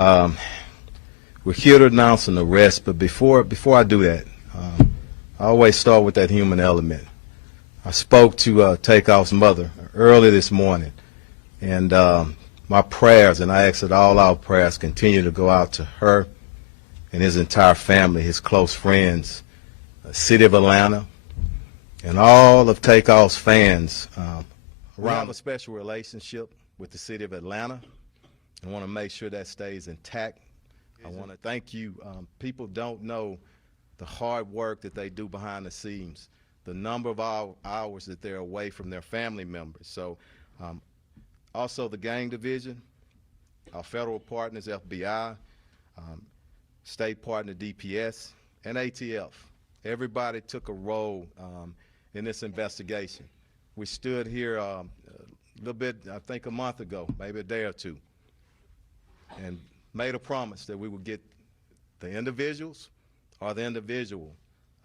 Um, we're here to announce an arrest, but before I do that, I always start with that human element. I spoke to Takeoff's mother early this morning, and my prayers, and I ask that all our prayers continue to go out to her and his entire family, his close friends, the city of Atlanta, and all of Takeoff's fans. We have a special relationship with the city of Atlanta. I want to make sure that stays intact. I want to thank you. People don't know the hard work that they do behind the scenes, the number of hours that they're away from their family members. So also the gang division, our federal partners, FBI, state partner DPS, and ATF. Everybody took a role in this investigation. We stood here a little bit, I think a month ago, maybe a day or two, and made a promise that we would get the individuals or the individual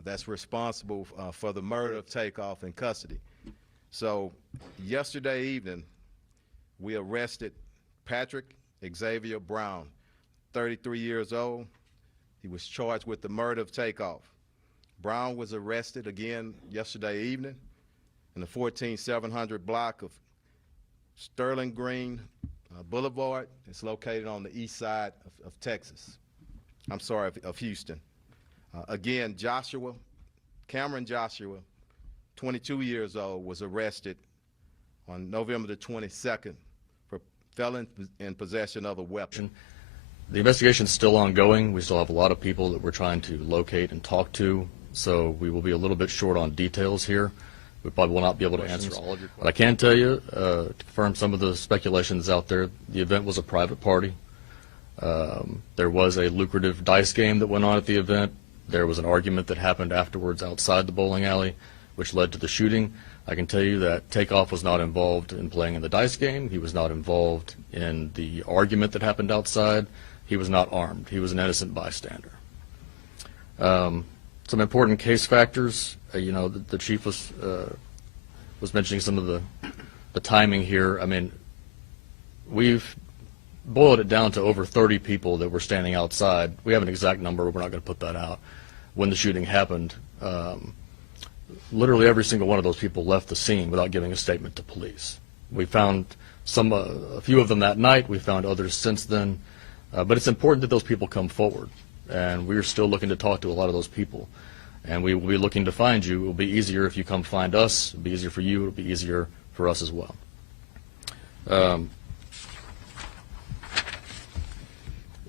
that's responsible for the murder of Takeoff in custody. So yesterday evening, we arrested Patrick Xavier Brown, 33 years old. He was charged with the murder of Takeoff. Brown was arrested again yesterday evening in the 14700 block of Sterling Green Boulevard. It's located on the east side of Texas. I'm sorry, of Houston. Again, Cameron Joshua, 22 years old, was arrested on November the 22nd for felon in possession of a weapon. The investigation is still ongoing. We still have a lot of people that we're trying to locate and talk to, so we will be a little bit short on details here. We probably will not be able to answer all of your questions. But I can tell you, to confirm some of the speculations out there, the event was a private party. There was a lucrative dice game that went on at the event. There was an argument that happened afterwards outside the bowling alley, which led to the shooting. I can tell you that Takeoff was not involved in playing in the dice game. He was not involved in the argument that happened outside. He was not armed. He was an innocent bystander. Some important case factors. The chief was mentioning some of the timing here. I mean, we've boiled it down to over 30 people that were standing outside. We have an exact number. We're not going to put that out. When the shooting happened, literally every single one of those people left the scene without giving a statement to police. We found a few of them that night. We found others since then. But it's important that those people come forward, and we're still looking to talk to a lot of those people. And we will be looking to find you. It will be easier if you come find us. It will be easier for you. It will be easier for us as well.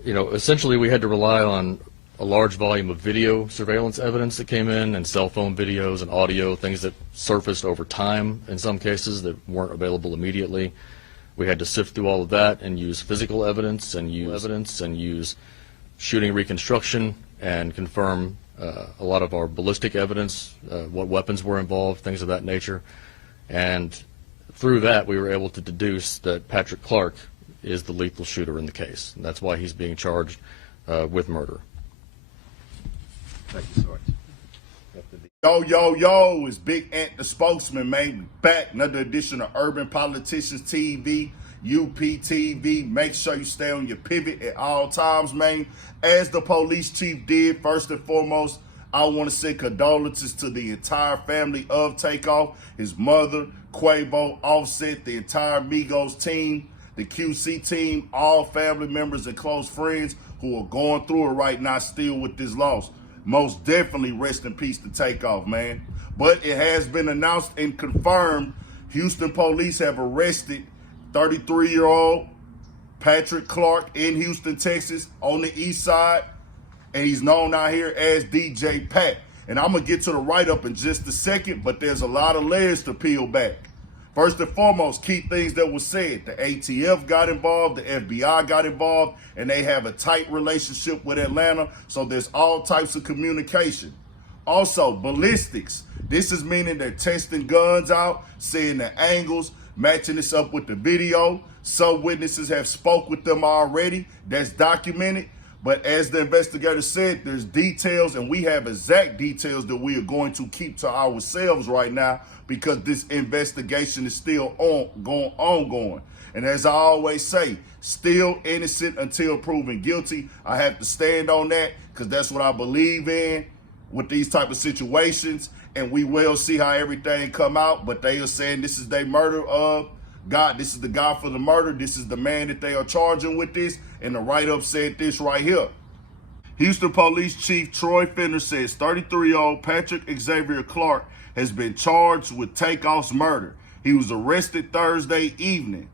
Essentially we had to rely on a large volume of video surveillance evidence that came in, and cell phone videos and audio, things that surfaced over time in some cases that weren't available immediately. We had to sift through all of that and use physical evidence and use shooting reconstruction and confirm a lot of our ballistic evidence, what weapons were involved, things of that nature. And through that, we were able to deduce that Patrick Clark is the lethal shooter in the case. And that's why he's being charged with murder. Thank you, Sergeant. Yo, it's Big Ant the spokesman, man. We back, another edition of Urban Politicians TV, UPTV. Make sure you stay on your pivot at all times, man. As the police chief did, first and foremost, I want to send condolences to the entire family of Takeoff, his mother, Quavo, Offset, the entire Migos team, the QC team, all family members and close friends who are going through it right now still with this loss. Most definitely rest in peace to Takeoff, man. But it has been announced and confirmed Houston police have arrested 33-year-old Patrick Clark in Houston, Texas, on the east side, and he's known out here as DJ Pat. And I'm going to get to the write-up in just a second, but there's a lot of layers to peel back. First and foremost, key things that were said. The ATF got involved, the FBI got involved, and they have a tight relationship with Atlanta, so there's all types of communication. Also, ballistics. This is meaning they're testing guns out, seeing the angles, matching this up with the video. Some witnesses have spoke with them already. That's documented. But as the investigator said, there's details, and we have exact details that we are going to keep to ourselves right now because this investigation is still ongoing. And as I always say, still innocent until proven guilty. I have to stand on that because that's what I believe in with these type of situations. And we will see how everything come out. But they are saying this is their murder of God. This is the guy for the murder. This is the man that they are charging with this. And the write-up said this right here. Houston Police Chief Troy Fenner says 33-year-old Patrick Xavier Clark has been charged with Takeoff's murder. He was arrested Thursday evening.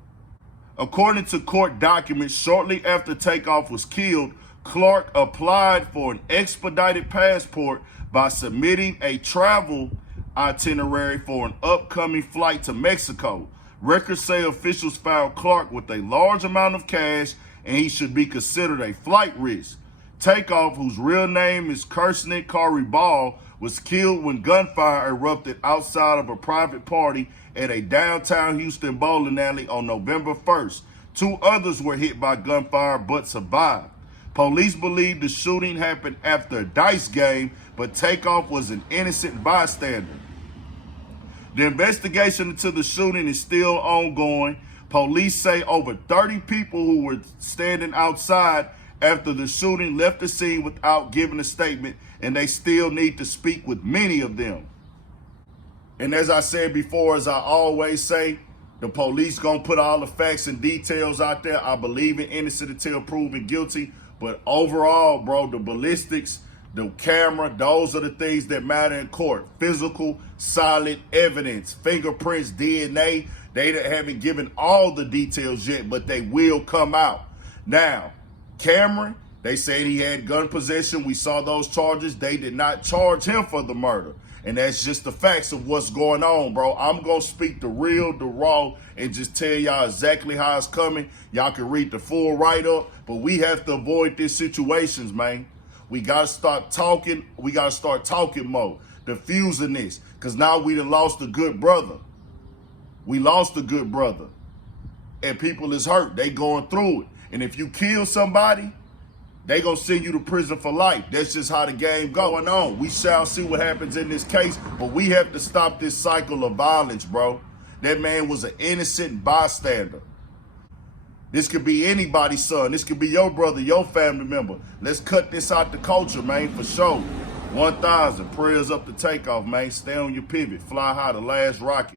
According to court documents, shortly after Takeoff was killed, Clark applied for an expedited passport by submitting a travel itinerary for an upcoming flight to Mexico. Records say officials found Clark with a large amount of cash and he should be considered a flight risk. Takeoff, whose real name is Kirsnick Kari Ball, was killed when gunfire erupted outside of a private party at a downtown Houston bowling alley on November 1st. 2 others were hit by gunfire but survived. Police believe the shooting happened after a dice game, but Takeoff was an innocent bystander. The investigation into the shooting is still ongoing. Police say over 30 people who were standing outside after the shooting left the scene without giving a statement, and they still need to speak with many of them. And as I said before, as I always say, the police gonna put all the facts and details out there. I believe in innocent until proven guilty, but overall, bro, the ballistics, the camera, those are the things that matter in court. Physical, solid evidence, fingerprints, DNA. They haven't given all the details yet, but they will come out. Now, Cameron, they said he had gun possession. We saw those charges. They did not charge him for the murder. And that's just the facts of what's going on, bro. I'm going to speak the real, the raw, and just tell y'all exactly how it's coming. Y'all can read the full write-up, but we have to avoid these situations, man. We got to start talking. We got to start talking more, diffusing this, because now we done lost a good brother. We lost a good brother, and people is hurt. They going through it. And if you kill somebody, they gonna send you to prison for life. That's just how the game going on. We shall see what happens in this case, but we have to stop this cycle of violence, bro. That man was an innocent bystander. This could be anybody's son. This could be your brother, your family member. Let's cut this out the culture, man, for sure. 1,000. Prayers up to Takeoff, man. Stay on your pivot. Fly high, the last rocket.